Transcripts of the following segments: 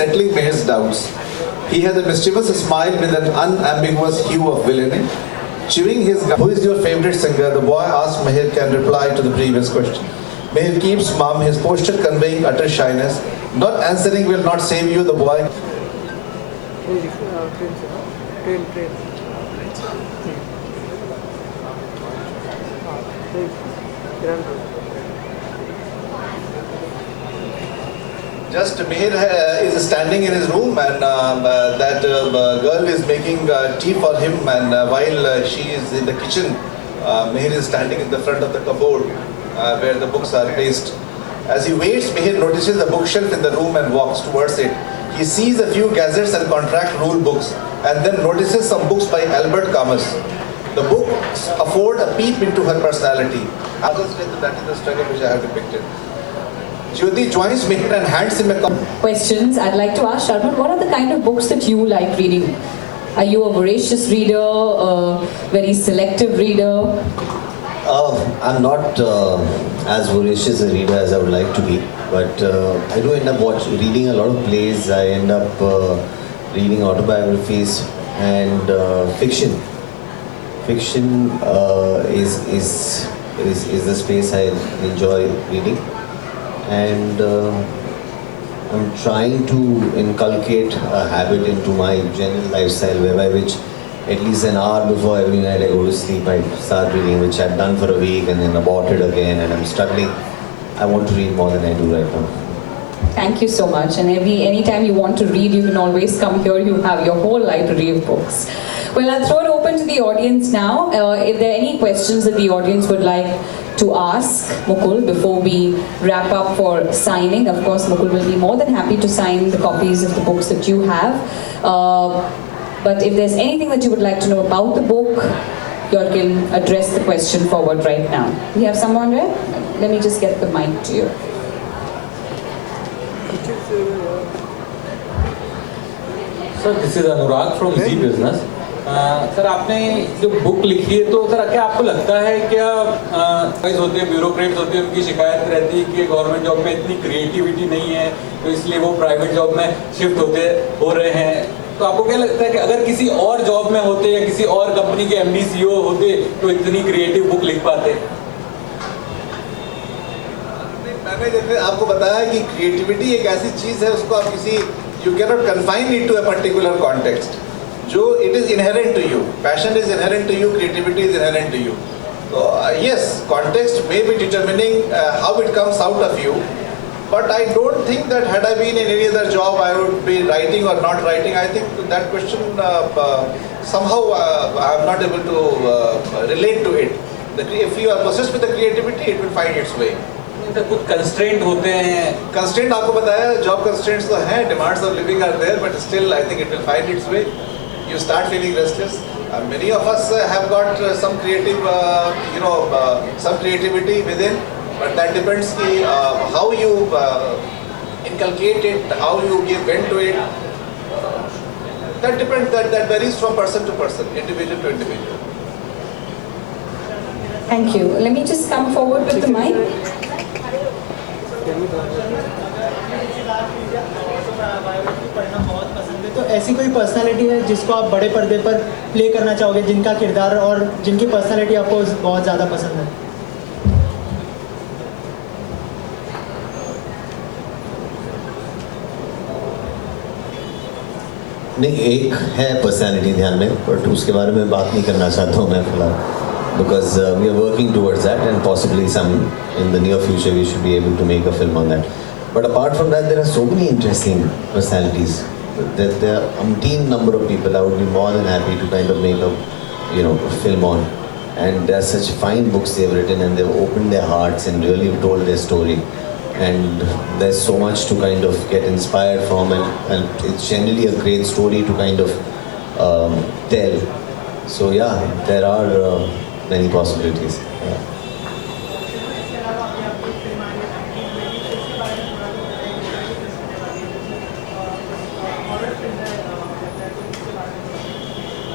settling Meher's doubts. He has a mischievous smile with an unambiguous hue of villainy. Chewing his gum, who is your favorite singer? The boy asked Meher can reply to the previous question. Meher keeps mum, his posture conveying utter shyness. Not answering will not save you, the boy. Just Meher is standing in his room and that girl is making tea for him, and while she is in the kitchen, Meher is standing in the front of the cupboard where the books are placed. As he waits, Meher notices a bookshelf in the room and walks towards it. He sees a few gazettes and contract rule books and then notices some books by Albert Camus. The books afford a peep into her personality. That is the struggle which I have depicted. Jyoti joins Meher and hands him a copy. Questions. I'd like to ask Sharman, what are the kind of books that you like reading? Are you a voracious reader, a very selective reader? I'm not as voracious a reader as I would like to be, but I do end up reading a lot of plays. I end up reading autobiographies and fiction. Fiction is the space I enjoy reading, and I'm trying to inculcate a habit into my general lifestyle whereby which at least an hour before every night I go to sleep, I start reading, which I've done for a week and then aborted again, and I'm struggling. I want to read more than I do right now. Thank you so much. And anytime you want to read, you can always come here. You have your whole library of books. Well, I'll throw it open to the audience now. If there are any questions that the audience would like to ask Mukul before we wrap up for signing, of course, Mukul will be more than happy to sign the copies of the books that you have. But if there's anything that you would like to know about the book, you can address the question forward right now. We have someone there? Let me just get the mic to you. Sir, this is Anurag from Z Business. Sir आपने जो book लिखी है, तो sir क्या आपको लगता है क्या होते हैं ब्यूरोक्रेट्स होते हैं, उनकी शिकायत रहती है कि गवर्नमेंट जॉब में इतनी क्रिएटिविटी नहीं है, तो इसलिए वो प्राइवेट जॉब में शिफ्ट हो रहे हैं? तो आपको क्या लगता है कि अगर किसी और जॉब में होते या किसी और कंपनी के एमडी सीईओ होते तो इतनी क्रिएटिव बुक लिख पाते? मैंने जैसे आपको बताया कि क्रिएटिविटी एक ऐसी चीज है, उसको आप किसी you can not confine it to a particular context. जो it is inherent to you, passion is inherent to you, creativity is inherent to you. So yes, context may be determining how it comes out of you, but I don't think that had I been in any other job I would be writing or not writing. I think that question somehow I am not able to relate to it. If you are possessed with the creativity, it will find its way. कुछ constraint होते हैं? Constraint आपको बताया, job constraints तो हैं, demands of living are there, but still I think it will find its way. You start feeling restless. Many of us have got some creative, some creativity within, but that depends how you inculcate it, how you give vent to it. That depends. That varies from person to person, individual to individual. Thank you. Let me just come forward with the mic. तो ऐसी कोई personality है जिसको आप बड़े पर्दे पर play करना चाहोगे, जिनका किरदार और जिनकी पर्सनालिटी आपको बहुत ज़्यादा पसंद है? नहीं, एक है पर्सनालिटी ध्यान में, बट उसके बारे में बात नहीं करना चाहता हूँ मैं फिलहाल, because we are working towards that and possibly in the near future we should be able to make a film on that. But apart from that, there are so many interesting personalities. There are umpteen number of people I would be more than happy to kind of make a film on. And there are such fine books they've written, and they've opened their hearts and really told their story. And there's so much to kind of get inspired from, and it's generally a great story to kind of tell. So yeah, there are many possibilities. Yeah.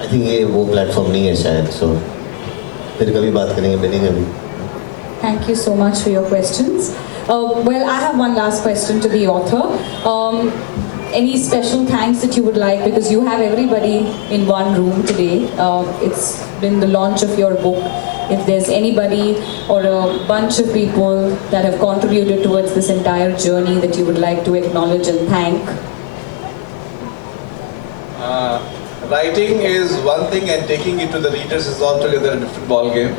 I think ये वो platform नहीं है शायद, so फिर कभी बात करेंगे, मिलेंगे अभी. Thank you so much for your questions. Well, I have one last question to the author. any special thanks that you would like, because you have everybody in one room today. It's been the launch of your book. If there's anybody or a bunch of people that have contributed towards this entire journey that you would like to acknowledge and thank. Writing is one thing and taking it to the readers is altogether a different ball game.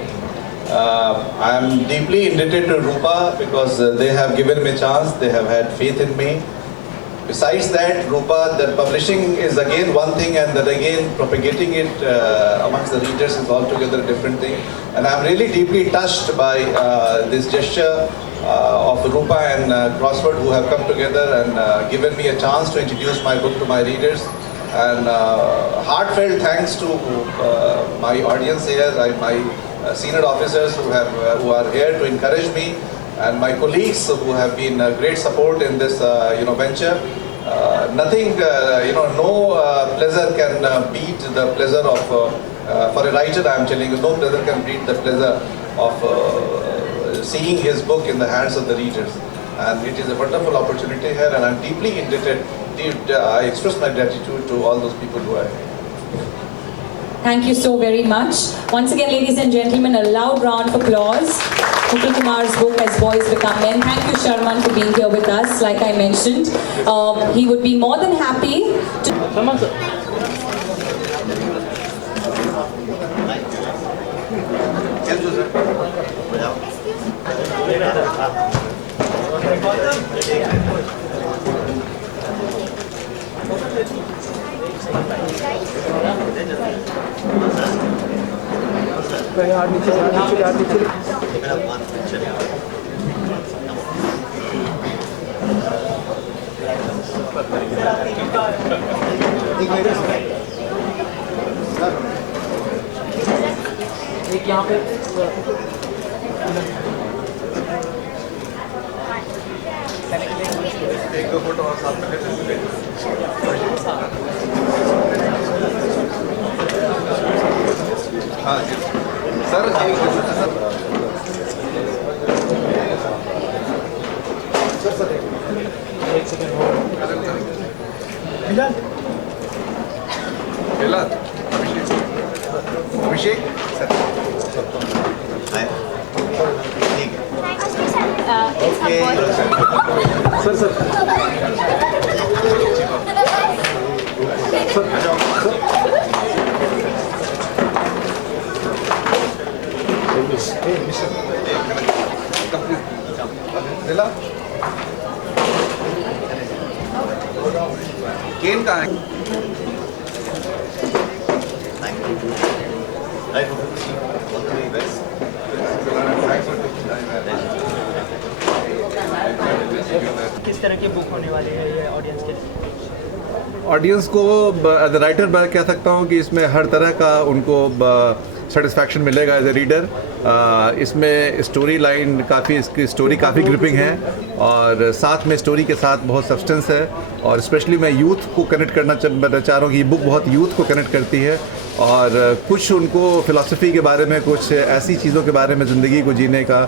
I am deeply indebted to Rupa because they have given me a chance, they have had faith in me. Besides that, Rupa, that publishing is again one thing, and then again propagating it amongst the readers is altogether a different thing. And I'm really deeply touched by this gesture of Rupa and Crossword, who have come together and given me a chance to introduce my book to my readers. And heartfelt thanks to my audience here, my senior officers who are here to encourage me, and my colleagues who have been great support in this venture. Nothing, no pleasure can beat the pleasure of, for a writer I'm telling you, no pleasure can beat the pleasure of seeing his book in the hands of the readers. And it is a wonderful opportunity here, and I'm deeply indebted. I express my gratitude to all those people who are here. Thank you so very much. Once again, ladies and gentlemen, a loud round of applause. Mukul Kumar's book, As Boys Become Men. Thank you, Sharman, for being here with us. Like I mentioned, he would be more than happy to... एक यहाँ पे एक दो photo और साथ में लेते हाँ जी सर एक सेकंड मिलन मिलन अभिषेक सर ठीक है सर सर दिला केन कहाँ है किस तरह की बुक होने वाली है ये ऑडियंस के लिए? ऑडियंस को एज ए राइटर मैं कह सकता हूँ कि इसमें हर तरह का उनको सेटिस्फैक्शन मिलेगा एज ए रीडर। इसमें स्टोरी लाइन काफ़ी, इसकी स्टोरी काफ़ी ग्रिपिंग है और साथ में स्टोरी के साथ बहुत सब्सटेंस है और स्पेशली मैं यूथ को कनेक्ट करना चाह रहा हूँ कि ये बुक बहुत यूथ को कनेक्ट करती है और कुछ उनको फ़िलासफ़ी के बारे में, कुछ ऐसी चीज़ों के बारे में ज़िंदगी को जीने का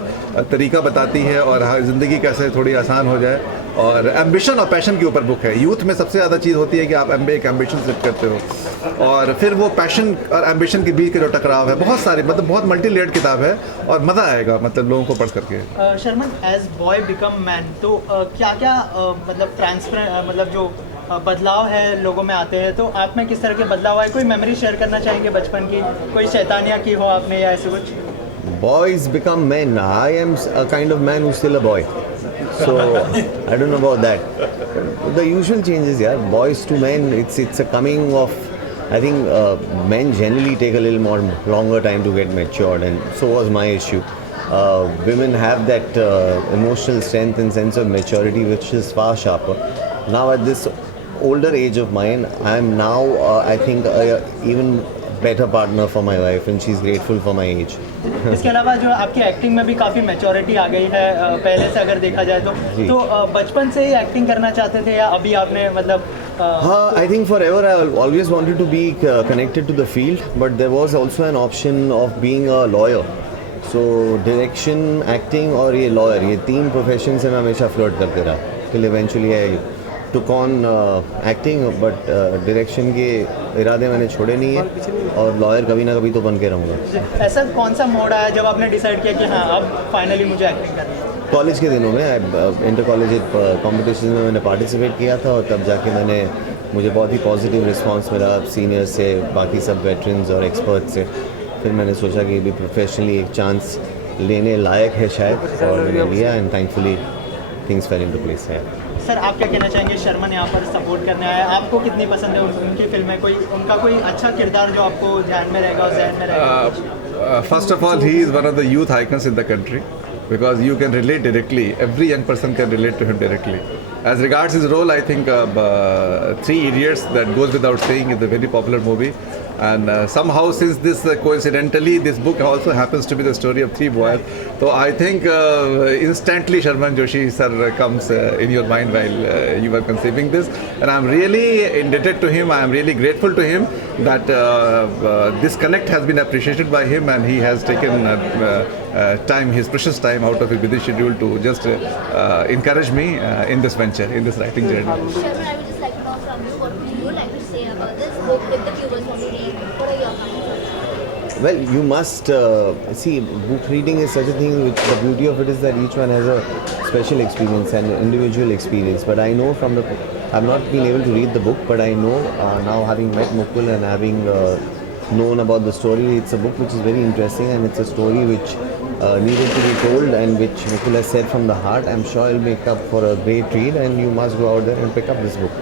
तरीका बताती है और ज़िंदगी कैसे थोड़ी आसान हो जाए। और एम्बिशन और पैशन के ऊपर बुक है। यूथ में सबसे ज़्यादा चीज़ होती है कि आप एक एम्बिशन सेट करते हो और फिर वो पैशन और एम्बिशन के बीच का जो टकराव है, बहुत सारी, मतलब बहुत मल्टी लेयर्ड किताब है और मज़ा आएगा मतलब लोगों को पढ़ करके। Sherman, as boy become man, तो क्या क्या मतलब मतलब जो बदलाव है लोगों में आते हैं, तो आप में किस तरह के बदलाव आए? कोई मेमोरी शेयर करना चाहेंगे बचपन की? कोई शैतानियाँ की हो आपने या ऐसे कुछ? Boys become men. I am a kind of man who's still a boy. So I don't know about that. But the usual changes, yeah. Boys to men, it's a coming of. I think men generally take a little more longer time to get matured, and so was my issue. Women have that emotional strength and sense of maturity, which is far sharper. Now at this older age of mine, I am now I think even better partner for my wife, and she's grateful for my age. इसके अलावा जो आपकी acting में भी काफ़ी maturity आ गई है पहले से अगर देखा जाए तो बचपन से ही एक्टिंग करना चाहते थे या अभी आपने मतलब? हाँ, I think forever I always wanted to be connected to the field, but there was also an option of being a lawyer. So direction, acting और ये lawyer, ये तीन प्रोफेशन से मैं हमेशा फ्लर्ट करते रहा till eventually I took on acting, but direction के इरादे मैंने छोड़े नहीं है और लॉयर कभी ना कभी तो बन के रहूँगा. ऐसा कौन सा मोड आया जब आपने डिसाइड किया कि हाँ अब फाइनली मुझे एक्टिंग करनी है? कॉलेज के दिनों में इंटर कॉलेज कॉम्पिटिशन में मैंने पार्टिसिपेट किया था और तब जाके मुझे बहुत ही पॉजिटिव रिस्पांस मिला सीनियर्स से, बाकी सब वेटरन्स और एक्सपर्ट से. फिर मैंने सोचा कि भी प्रोफेशनली एक चांस लेने लायक है शायद, और मैंने लिया and thankfully things fail into place है. सर आप क्या कहना चाहेंगे, शर्मन यहाँ पर सपोर्ट करने आया, आपको कितनी पसंद है उनकी फिल्में, कोई उनका कोई अच्छा किरदार जो आपको ध्यान में रहेगा और जहन में रहेगा? First of all, he is one of the youth icons in the country because you can relate directly. Every young person can relate to him directly. As regards his role, I think Three Idiots, that goes without saying, is a very popular movie. And somehow, since this coincidentally, this book also happens to be the story of three boys. So I think instantly Sharman Joshi sir comes in your mind while you were conceiving this. And I'm really indebted to him. I'm really grateful to him that this connect has been appreciated by him, and he has taken time, his precious time out of his busy schedule to just encourage me in this venture, in this writing journey. Sharman, I would just like to know from you, what would you like to say about this book if the viewers want to read? What are your comments? Well, you must see, book reading is such a thing which the beauty of it is that each one has a special experience and individual experience. But I know from the, I've not been able to read the book, but I know now, having met Mukul and having known about the story, it's a book which is very interesting, and it's a story which needed to be told and which Mukul has said from the heart. I'm sure it'll make up for a great read, and you must go out there and pick up this book.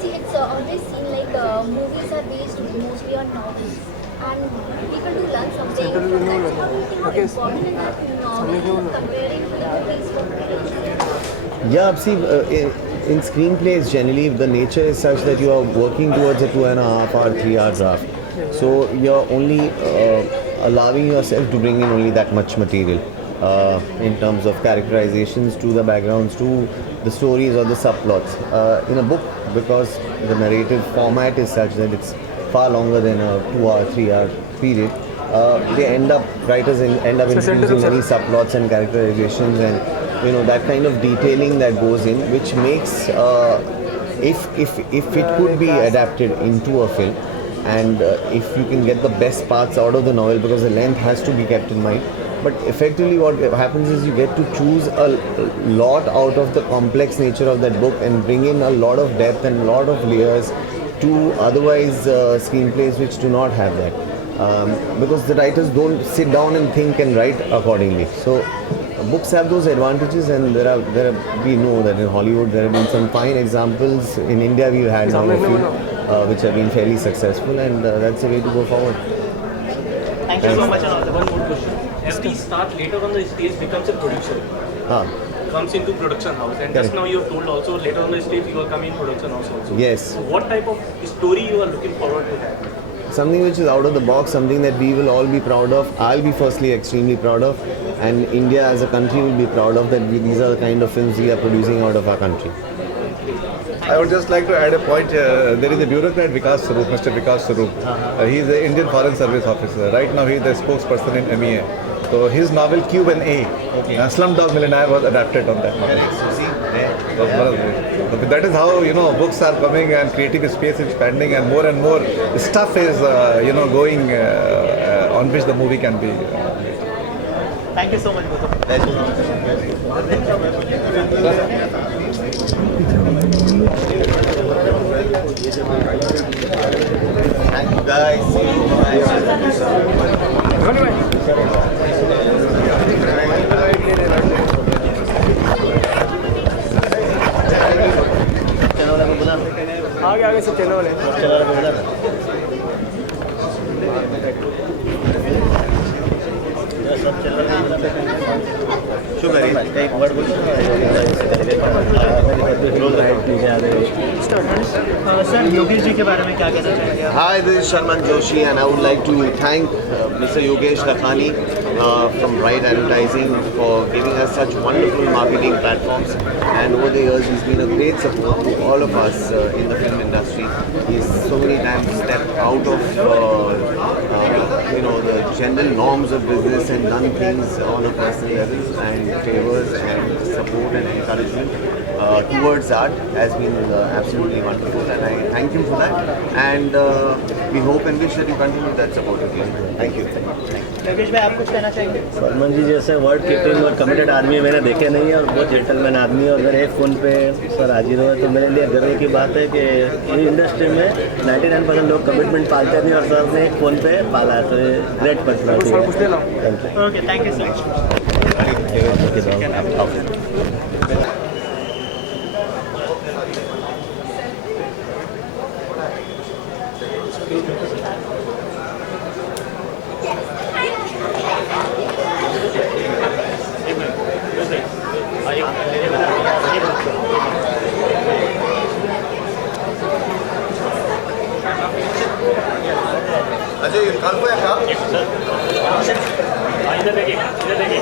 See, it's always seen like movies are based mostly on novels, and people do learn something from that. How do you think how important is that novel comparing to the movies for? Yeah, see, in screenplays generally the nature is such that you are working towards a 2.5 hour, 3 hour draft. So you're only allowing yourself to bring in only that much material in terms of characterizations, to the backgrounds, to the stories or the subplots. In a book, because the narrative format is such that it's far longer than a 2 hour, 3 hour period, writers end up introducing many subplots and characterizations, and that kind of detailing that goes in, which makes if it could be adapted into a film, and if you can get the best parts out of the novel, because the length has to be kept in mind. But effectively what happens is you get to choose a lot out of the complex nature of that book and bring in a lot of depth and a lot of layers to otherwise screenplays which do not have that. Because the writers don't sit down and think and write accordingly. So books have those advantages, and we know that in Hollywood there have been some fine examples. In India we've had now a few which have been fairly successful, and that's the way to go forward. Thank you so much. One more question. Every star later on the stage becomes a producer. Comes into production house, and Correct. just now you have told also later on the stage you will come in production house also. Yes. So what type of story you are looking forward to have? Something which is out of the box, something that we will all be proud of. I'll be firstly extremely proud of, and India as a country will be proud of that. These are the kind of films we are producing out of our country. I would just like to add a point. There is a bureaucrat, Vikas Sarup, Mr. Vikas Sarup. He is an Indian Foreign Service officer. Right now he is the spokesperson in MEA. So his novel Q&A, Slumdog Millionaire, was adapted on that novel. So that is how books are coming, and creative space is expanding, and more stuff is going on which the movie can be. Thank you so much, both of you. Thank you guys. आगे सब channel वाले sir Yogesh ji के बारे में क्या कहना चाहेंगे आप? Hi, this is Sharman Joshi, and I would like to thank Mr. Yogesh Lakhani from Right Advertising for giving us such wonderful marketing platforms. And over the years, he's been a great support to all of us in the film industry. He's so many times stepped out of you know, the general norms of business and done things on a personal level, and favors and support and encouragement towards art has been absolutely wonderful, and I thank him for that, and we hope and wish that you continue that support again. Thank you. Yogesh भाई, आप कुछ कहना चाहेंगे? सलमान जी जैसे word keeping और committed आदमी मैंने देखे नहीं है, और बहुत जेंटलमैन आदमी है, और अगर एक फ़ोन पे सर हाजिर हुए तो मेरे लिए गर्व की बात है कि इन इंडस्ट्री में 99% लोग कमिटमेंट पालते नहीं, और सर ने एक फ़ोन पे पाला है, तो ये ग्रेट पर्सनैलिटी है। Okay, thank you so much. Ajay कल्प है का इधर देखिए, इधर देखिए।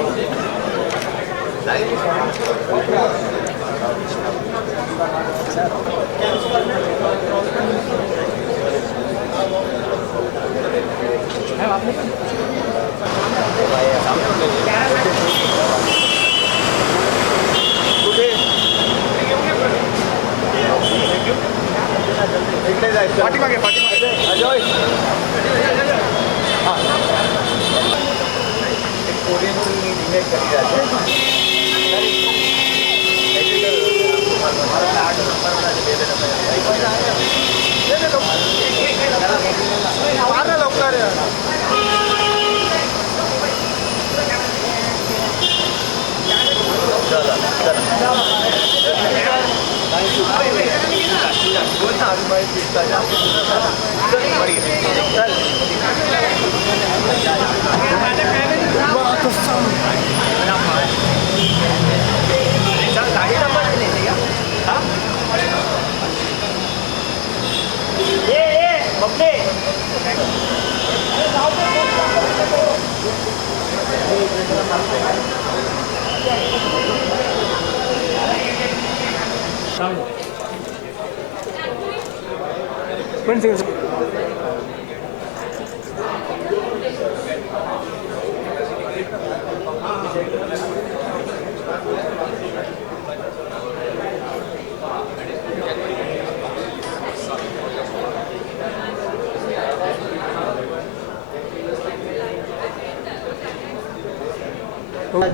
पार्टी मांगे अजय कोरियन रीमेक करी जाती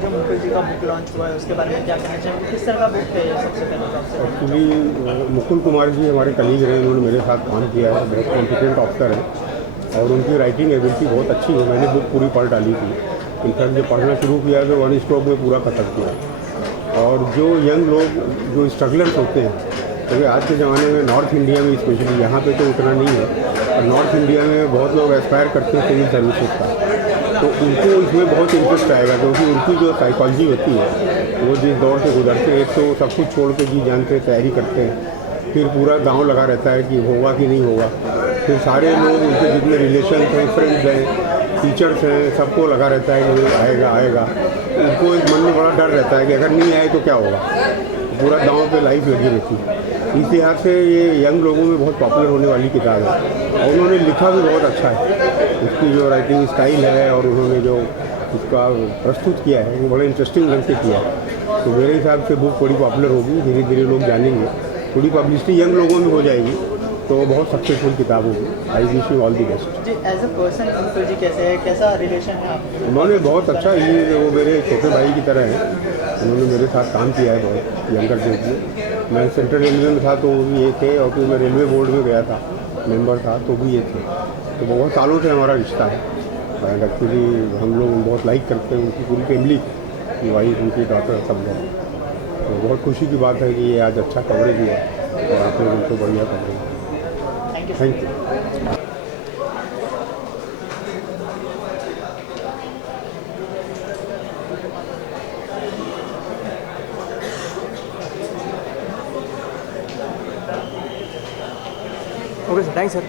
जो मुकुल जी का बुक लॉन्च हुआ है उसके बारे में क्या कहना चाहेंगे? किस तरह का बुक है ये? सबसे पहले तो आपसे एक्चुअली मुकुल कुमार जी हमारे कलीग रहे, उन्होंने मेरे साथ काम किया है, बहुत कॉम्पिटेंट ऑफिसर हैं और उनकी राइटिंग एबिलिटी बहुत अच्छी है। मैंने बुक पूरी पढ़ डाली थी, इनफैक्ट जब पढ़ना शुरू किया तो 1 स्ट्रोक में पूरा खत्म किया। और जो यंग लोग जो स्ट्रगलर्स होते हैं, क्योंकि आज के ज़माने में नॉर्थ इंडिया में स्पेशली, यहाँ पे तो उतना नहीं है, और नॉर्थ इंडिया में बहुत लोग एस्पायर करते हैं सिविल सर्विसेज का, तो उनको इसमें बहुत इंटरेस्ट आएगा, क्योंकि उनकी जो साइकोलॉजी होती है वो जिस दौर से गुजरते हैं, तो सब कुछ छोड़ के जी जान से तैयारी करते हैं, फिर पूरा गांव लगा रहता है कि होगा कि नहीं होगा, फिर सारे लोग उनके जितने रिलेशन हैं, फ्रेंड्स हैं, टीचर्स हैं, सबको लगा रहता है कि आएगा आएगा। उनको एक मन में बड़ा डर रहता है कि अगर नहीं आए तो क्या होगा, पूरा गाँव पे लाइफ लगी रहती है। इस लिहाज से ये यंग लोगों में बहुत पॉपुलर होने वाली किताब है, और उन्होंने लिखा भी बहुत अच्छा है, उसकी जो राइटिंग स्टाइल है और उन्होंने जो उसका प्रस्तुत किया है वो बड़े इंटरेस्टिंग ढंग से किया है। तो मेरे हिसाब से बुक बड़ी पॉपुलर होगी, धीरे धीरे लोग जानेंगे, थोड़ी पब्लिसिटी यंग लोगों में हो जाएगी, तो बहुत सक्सेसफुल किताब होगी। I wish you all the best. जी, as a person uncle ji कैसे है, कैसा रिलेशन है आपका? उन्होंने बहुत अच्छा, ये वो मेरे छोटे भाई की तरह हैं, उन्होंने मेरे साथ काम किया है बहुत यंगर डेज में। मैं सेंट्रल रेलवे में था तो वो भी ये थे, और फिर मैं रेलवे बोर्ड में गया था, मेंबर था, तो भी ये थे। तो बहुत सालों से हमारा रिश्ता है, एंड एक्चुअली हम लोग बहुत लाइक करते हैं उनकी पूरी फैमिली, वाइफ, उनकी डॉटर, सब लोग। तो बहुत खुशी की बात है कि ये आज अच्छा कवरेज हुआ और आपने उनको बढ़िया coverage. Thank you. Okay sir, thanks sir.